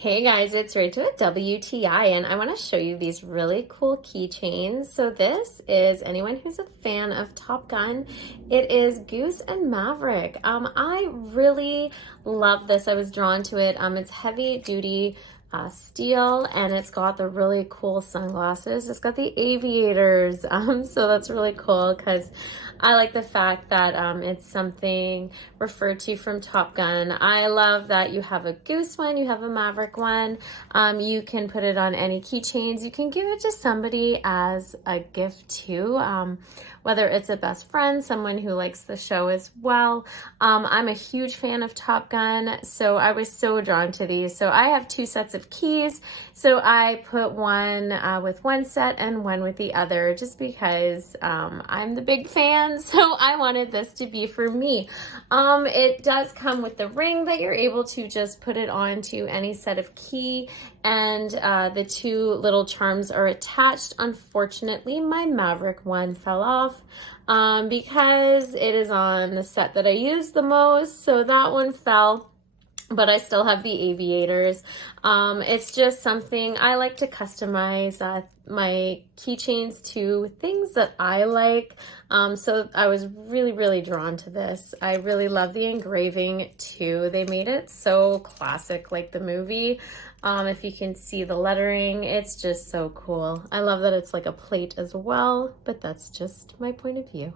Hey guys, it's Rachel at WTI and I want to show you these really cool keychains. So this is anyone who's a fan of Top Gun. It is Goose and Maverick. I really love this. I was drawn to it. It's heavy duty steel and it's got the really cool sunglasses. It's got the aviators. So that's really cool because I like the fact that it's something referred to from Top Gun. I love that you have a Goose one, you have a Maverick one. You can put it on any keychains. You can give it to somebody as a gift too, whether it's a best friend, someone who likes the show as well. I'm a huge fan of Top Gun, so I was so drawn to these. So I have two sets of keys. So I put one with one set and one with the other just because I'm the big fan. So I wanted this to be for me. It does come with the ring that you're able to just put it onto any set of key, and the two little charms are attached. Unfortunately, my Maverick one fell off because it is on the set that I use the most, so that one fell. But I still have the aviators. It's just something I like to customize my keychains to things that I like. So I was really drawn to this. I really love the engraving too. They made it so classic, like the movie. If you can see the lettering, it's just so cool. I love that it's like a plate as well, but that's just my point of view.